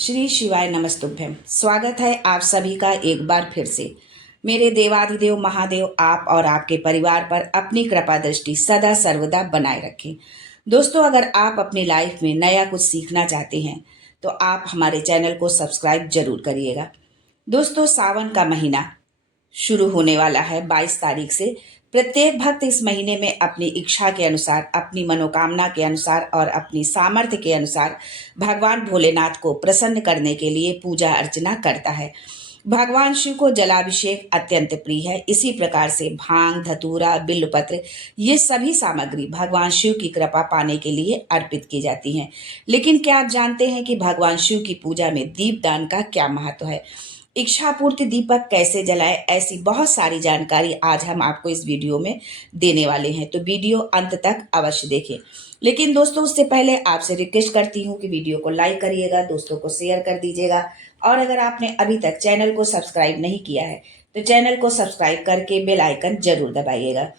श्री शिवाय नमस्तुभ्यम। स्वागत है आप सभी का एक बार फिर से। मेरे देवाधिदेव महादेव आप और आपके परिवार पर अपनी कृपा दृष्टि सदा सर्वदा बनाए रखें। दोस्तों, अगर आप अपनी लाइफ में नया कुछ सीखना चाहते हैं तो आप हमारे चैनल को सब्सक्राइब जरूर करिएगा। दोस्तों, सावन का महीना शुरू होने वाला है 22 तारीख से। प्रत्येक भक्त इस महीने में अपनी इच्छा के अनुसार, अपनी मनोकामना के अनुसार और अपनी सामर्थ्य के अनुसार भगवान भोलेनाथ को प्रसन्न करने के लिए पूजा अर्चना करता है। भगवान शिव को जलाभिषेक अत्यंत प्रिय है। इसी प्रकार से भांग, धतूरा, बिल्वपत्र ये सभी सामग्री भगवान शिव की कृपा पाने के लिए अर्पित की जाती हैं। लेकिन क्या आप जानते हैं कि भगवान शिव की पूजा में दीपदान का क्या महत्व है? इच्छा पूर्ति दीपक कैसे जलाएं, ऐसी बहुत सारी जानकारी आज हम आपको इस वीडियो में देने वाले हैं, तो वीडियो अंत तक अवश्य देखें। लेकिन दोस्तों, उससे पहले आपसे रिक्वेस्ट करती हूँ कि वीडियो को लाइक करिएगा, दोस्तों को शेयर कर दीजिएगा और अगर आपने अभी तक चैनल को सब्सक्राइब नहीं किया है तो चैनल को सब्सक्राइब करके बेल आइकन जरूर दबाइएगा।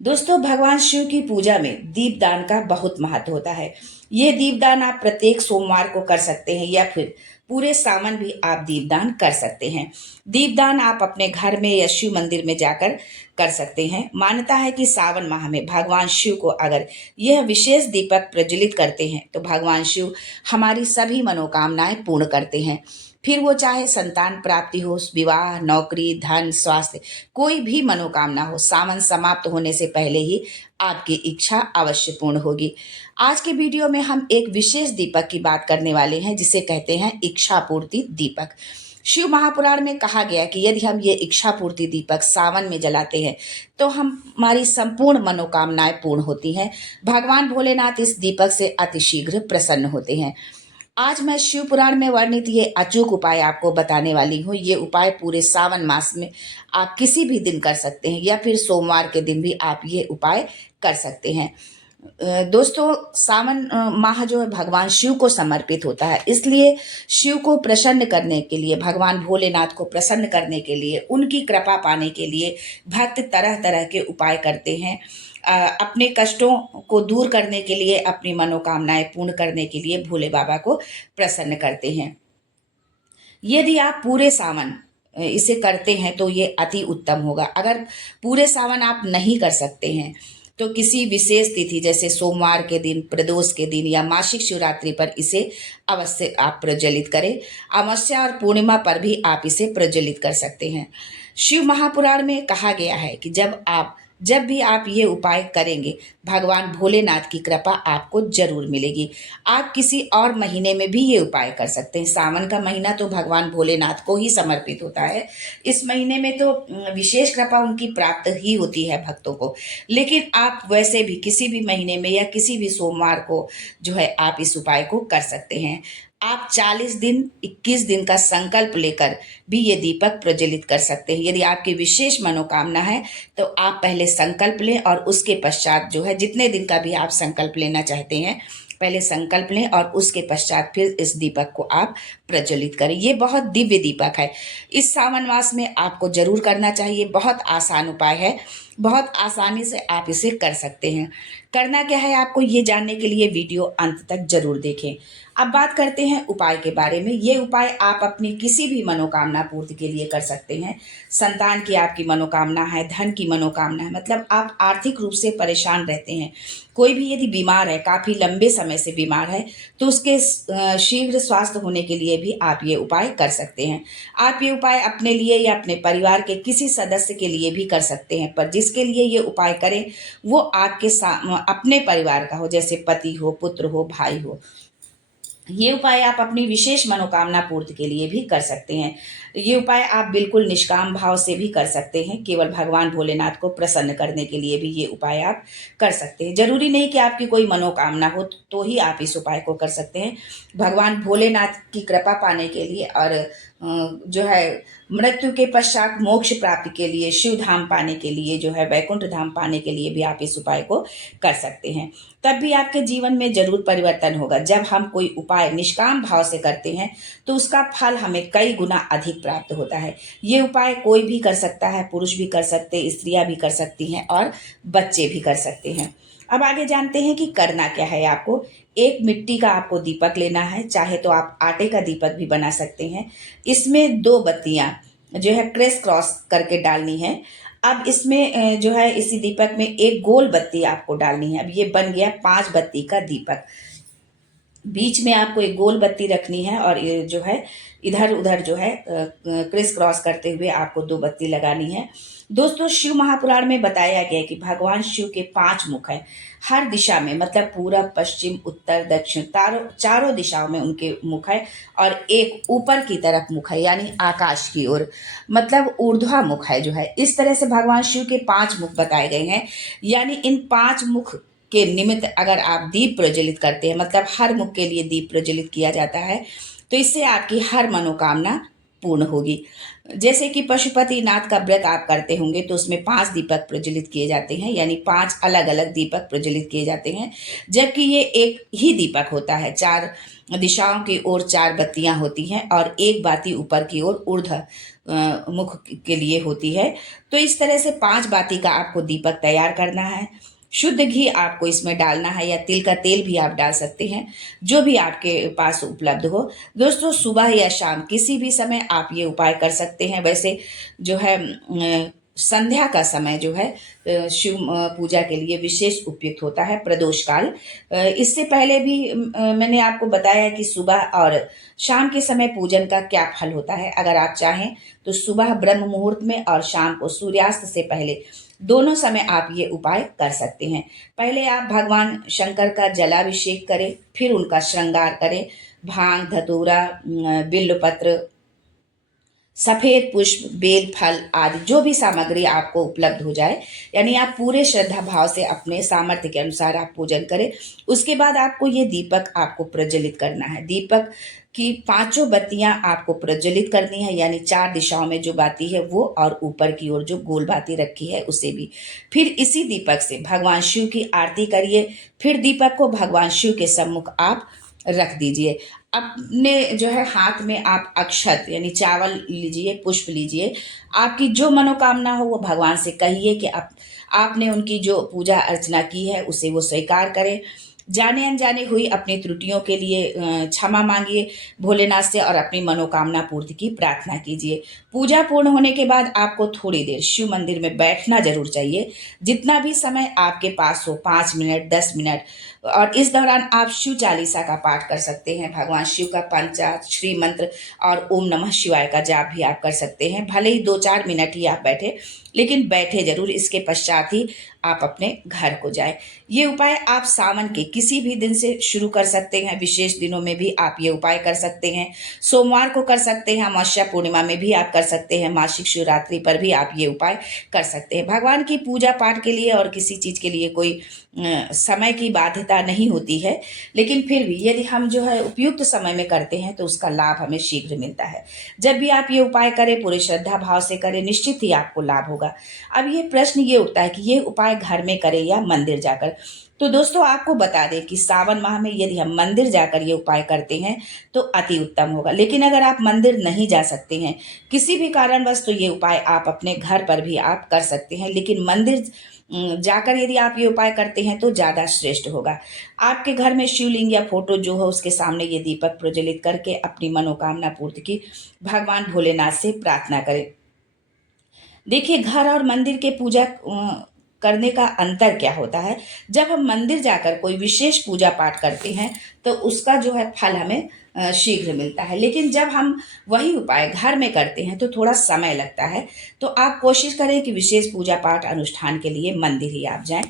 दोस्तों, भगवान शिव की पूजा में दीपदान का बहुत महत्व होता है। ये दीपदान आप प्रत्येक सोमवार को कर सकते हैं या फिर पूरे सावन भी आप दीपदान कर सकते हैं। दीपदान आप अपने घर में या शिव मंदिर में जाकर कर सकते हैं। मान्यता है कि सावन माह में भगवान शिव को अगर यह विशेष दीपक प्रज्वलित करते हैं तो भगवान शिव हमारी सभी मनोकामनाएं पूर्ण करते हैं। फिर वो चाहे संतान प्राप्ति हो, विवाह, नौकरी, धन, स्वास्थ्य, कोई भी मनोकामना हो, सावन समाप्त होने से पहले ही आपकी इच्छा अवश्य पूर्ण होगी। आज के वीडियो में हम एक विशेष दीपक की बात करने वाले हैं जिसे कहते हैं इच्छा पूर्ति दीपक। शिव महापुराण में कहा गया कि यदि हम ये इच्छा पूर्ति दीपक सावन में जलाते हैं तो हमारी संपूर्ण मनोकामनाएं पूर्ण होती हैं। भगवान भोलेनाथ इस दीपक से अतिशीघ्र प्रसन्न होते हैं। आज मैं शिव पुराण में वर्णित ये अचूक उपाय आपको बताने वाली हूँ। ये उपाय पूरे सावन मास में आप किसी भी दिन कर सकते हैं या फिर सोमवार के दिन भी आप ये उपाय कर सकते हैं। दोस्तों, सावन माह जो है भगवान शिव को समर्पित होता है, इसलिए शिव को प्रसन्न करने के लिए, भगवान भोलेनाथ को प्रसन्न करने के लिए, उनकी कृपा पाने के लिए भक्त तरह तरह के उपाय करते हैं। अपने कष्टों को दूर करने के लिए, अपनी मनोकामनाएं पूर्ण करने के लिए भोले बाबा को प्रसन्न करते हैं। यदि आप पूरे सावन इसे करते हैं तो ये अति उत्तम होगा। अगर पूरे सावन आप नहीं कर सकते हैं तो किसी विशेष तिथि जैसे सोमवार के दिन, प्रदोष के दिन या मासिक शिवरात्रि पर इसे अवश्य आप प्रज्वलित करें। अमावस्या और पूर्णिमा पर भी आप इसे प्रज्वलित कर सकते हैं। शिव महापुराण में कहा गया है कि जब भी आप ये उपाय करेंगे भगवान भोलेनाथ की कृपा आपको जरूर मिलेगी। आप किसी और महीने में भी ये उपाय कर सकते हैं। सावन का महीना तो भगवान भोलेनाथ को ही समर्पित होता है। इस महीने में तो विशेष कृपा उनकी प्राप्त ही होती है भक्तों को। लेकिन आप वैसे भी किसी भी महीने में या किसी भी सोमवार को जो है आप इस उपाय को कर सकते हैं। आप 40 दिन, 21 दिन का संकल्प लेकर भी ये दीपक प्रज्वलित कर सकते हैं। यदि आपकी विशेष मनोकामना है तो आप पहले संकल्प लें और उसके पश्चात जो है जितने दिन का भी आप संकल्प लेना चाहते हैं पहले संकल्प लें और उसके पश्चात फिर इस दीपक को आप प्रज्वलित करें। ये बहुत दिव्य दीपक है। इस सावन मास में आपको जरूर करना चाहिए। बहुत आसान उपाय है, बहुत आसानी से आप इसे कर सकते हैं। करना क्या है आपको ये जानने के लिए वीडियो अंत तक जरूर देखें। अब बात करते हैं उपाय के बारे में। ये उपाय आप अपनी किसी भी मनोकामना पूर्ति के लिए कर सकते हैं। संतान की आपकी मनोकामना है, धन की मनोकामना है, मतलब आप आर्थिक रूप से परेशान रहते हैं, कोई भी यदि बीमार है, काफ़ी लंबे समय से बीमार है, तो उसके शीघ्र स्वास्थ्य होने के लिए भी आप ये उपाय कर सकते हैं। आप ये उपाय अपने लिए या अपने परिवार के किसी सदस्य के लिए भी कर सकते हैं, पर जिसके लिए ये उपाय करें वो आपके अपने परिवार का हो, जैसे पति हो, पुत्र हो, भाई हो। ये उपाय आप अपनी विशेष मनोकामना पूर्ति के लिए भी कर सकते हैं। ये उपाय आप बिल्कुल निष्काम भाव से भी कर सकते हैं। केवल भगवान भोलेनाथ को प्रसन्न करने के लिए भी ये उपाय आप कर सकते हैं। जरूरी नहीं कि आपकी कोई मनोकामना हो तो ही आप इस उपाय को कर सकते हैं। भगवान भोलेनाथ की कृपा पाने के लिए और जो है मृत्यु के पश्चात मोक्ष प्राप्ति के लिए, शिव धाम पाने के लिए, जो है वैकुंठ धाम पाने के लिए भी आप इस उपाय को कर सकते हैं। तब भी आपके जीवन में जरूर परिवर्तन होगा। जब हम कोई उपाय निष्काम भाव से करते हैं तो उसका फल हमें कई गुना अधिक प्राप्त होता है। ये उपाय कोई भी कर सकता है, पुरुष भी कर सकते हैं, स्त्रियां भी कर सकती हैं और बच्चे भी कर सकते हैं। अब आगे जानते हैं कि करना क्या है आपको। एक मिट्टी का आपको दीपक लेना है, चाहे तो आप आटे का दीपक भी बना सकते हैं। इसमें 2 बत्तियां जो है क्रेस क्रॉस करके डालनी है। अब इसमें जो है इसी दीपक में एक गोल बत्ती आपको डालनी है। अब ये बन गया 5 बत्ती का दीपक। बीच में आपको एक गोल बत्ती रखनी है और ये जो है इधर उधर जो है क्रिस क्रॉस करते हुए आपको 2 बत्ती लगानी है। दोस्तों, शिव महापुराण में बताया गया है कि भगवान शिव के 5 मुख हैं। हर दिशा में, मतलब पूरब, पश्चिम, उत्तर, दक्षिण, चारों दिशाओं में उनके मुख है। और एक ऊपर की तरफ मुख है, यानी आकाश की ओर, मतलब ऊर्ध्वा मुख है जो है। इस तरह से भगवान शिव के 5 मुख बताए गए हैं। यानी इन 5 मुख के निमित्त अगर आप दीप प्रज्वलित करते हैं, मतलब हर मुख के लिए दीप प्रज्वलित किया जाता है, तो इससे आपकी हर मनोकामना पूर्ण होगी। जैसे कि पशुपति नाथ का व्रत आप करते होंगे तो उसमें 5 दीपक प्रज्वलित किए जाते हैं, यानी 5 अलग अलग दीपक प्रज्वलित किए जाते हैं। जबकि ये एक ही दीपक होता है, 4 दिशाओं की ओर 4 बत्तियां होती हैं और एक बाती ऊपर की ओर ऊर्ध्व मुख के लिए होती है। तो इस तरह से 5 बाती का आपको दीपक तैयार करना है। शुद्ध घी आपको इसमें डालना है, या तिल का तेल भी आप डाल सकते हैं, जो भी आपके पास उपलब्ध हो। दोस्तों, सुबह या शाम किसी भी समय आप ये उपाय कर सकते हैं। वैसे जो है संध्या का समय जो है शिव पूजा के लिए विशेष उपयुक्त होता है, प्रदोष काल। इससे पहले भी मैंने आपको बताया कि सुबह और शाम के समय पूजन का क्या फल होता है। अगर आप चाहें तो सुबह ब्रह्म मुहूर्त में और शाम को सूर्यास्त से पहले, दोनों समय आप ये उपाय कर सकते हैं। पहले आप भगवान शंकर का जलाभिषेक करें, फिर उनका श्रृंगार करें। भांग, धतूरा, बिल्वपत्र, सफेद पुष्प, बेल, फल आदि जो भी सामग्री आपको उपलब्ध हो जाए, यानी आप पूरे श्रद्धा भाव से अपने सामर्थ्य के अनुसार आप पूजन करें। उसके बाद आपको ये दीपक आपको प्रज्वलित करना है। दीपक की 5 बत्तियां आपको प्रज्वलित करनी है, यानी 4 दिशाओं में जो बाती है वो, और ऊपर की ओर जो गोल बाती रखी है उसे भी। फिर इसी दीपक से भगवान शिव की आरती करिए। फिर दीपक को भगवान शिव के सम्मुख आप रख दीजिए। अपने जो है हाथ में आप अक्षत यानी चावल लीजिए, पुष्प लीजिए। आपकी जो मनोकामना हो वो भगवान से कहिए कि आपने उनकी जो पूजा अर्चना की है उसे वो स्वीकार करें। जाने अनजाने हुई अपनी त्रुटियों के लिए क्षमा मांगिए भोलेनाथ से और अपनी मनोकामना पूर्ति की प्रार्थना कीजिए। पूजा पूर्ण होने के बाद आपको थोड़ी देर शिव मंदिर में बैठना जरूर चाहिए, जितना भी समय आपके पास हो, 5 मिनट, 10 मिनट। और इस दौरान आप शिव चालीसा का पाठ कर सकते हैं, भगवान शिव का पंचाक्षरी मंत्र और ओम नमः शिवाय का जाप भी आप कर सकते हैं। भले ही 2-4 मिनट ही आप बैठे, लेकिन बैठे जरूर। इसके पश्चात ही आप अपने घर को जाएं। ये उपाय आप सावन के किसी भी दिन से शुरू कर सकते हैं। विशेष दिनों में भी आप ये उपाय कर सकते हैं। सोमवार को कर सकते हैं, अमावस्या पूर्णिमा में भी आप कर सकते हैं, मासिक शिवरात्रि पर भी आप ये उपाय कर सकते हैं। भगवान की पूजा पाठ के लिए और किसी चीज के लिए कोई समय की बाध्यता नहीं होती है, लेकिन फिर भी यदि हम जो है उपयुक्त समय में करते हैं तो उसका लाभ हमें शीघ्र मिलता है। जब भी आप ये उपाय करें, पूरे श्रद्धा भाव से करें, निश्चित ही आपको लाभ होगा। अब ये प्रश्न ये उठता है कि ये उपाय घर में करें या मंदिर जाकर। तो दोस्तों, आपको बता दें कि सावन माह में यदि हम मंदिर जाकर ये उपाय करते हैं तो अति उत्तम होगा। लेकिन अगर आप मंदिर नहीं जा सकते हैं किसी भी कारणवश, तो ये उपाय आप अपने घर पर भी आप कर सकते हैं। लेकिन मंदिर जाकर यदि आप ये उपाय करते हैं तो ज़्यादा श्रेष्ठ होगा। आपके घर में शिवलिंग या फोटो जो हो उसके सामने ये दीपक प्रज्वलित करके अपनी मनोकामना पूर्ति की भगवान भोलेनाथ से प्रार्थना करें। देखिए, घर और मंदिर के पूजा करने का अंतर क्या होता है। जब हम मंदिर जाकर कोई विशेष पूजा पाठ करते हैं तो उसका जो है फल हमें शीघ्र मिलता है, लेकिन जब हम वही उपाय घर में करते हैं तो थोड़ा समय लगता है। तो आप कोशिश करें कि विशेष पूजा पाठ अनुष्ठान के लिए मंदिर ही आप जाएं।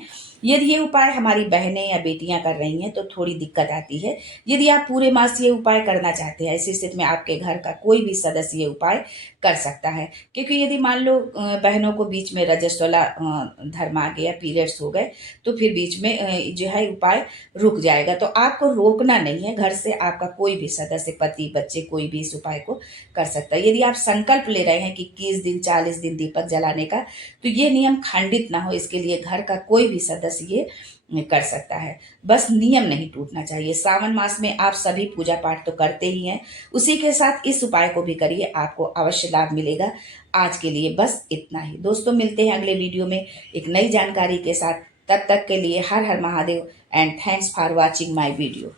यदि ये उपाय हमारी बहनें या बेटियां कर रही हैं तो थोड़ी दिक्कत आती है। यदि आप पूरे मास ये उपाय करना चाहते हैं, ऐसी स्थिति में आपके घर का कोई भी सदस्य ये उपाय कर सकता है। क्योंकि यदि मान लो बहनों को बीच में रजस्वला धर्म आ गया, पीरियड्स हो गए, तो फिर बीच में जो है उपाय रुक जाएगा। तो आपको रोकना नहीं है, घर से आपका कोई भी सदस्य, पति, बच्चे, कोई भी इस उपाय को कर सकता है। यदि आप संकल्प ले रहे हैं कि 21 दिन, 40 दिन दीपक जलाने का, तो ये नियम खंडित ना हो, इसके लिए घर का कोई भी सदस्य ये कर सकता है। बस नियम नहीं टूटना चाहिए। सावन मास में आप सभी पूजा पाठ तो करते ही हैं, उसी के साथ इस उपाय को भी करिए, आपको अवश्य लाभ मिलेगा। आज के लिए बस इतना ही दोस्तों, मिलते हैं अगले वीडियो में एक नई जानकारी के साथ। तब तक के लिए हर हर Mahadev and thanks for watching my video.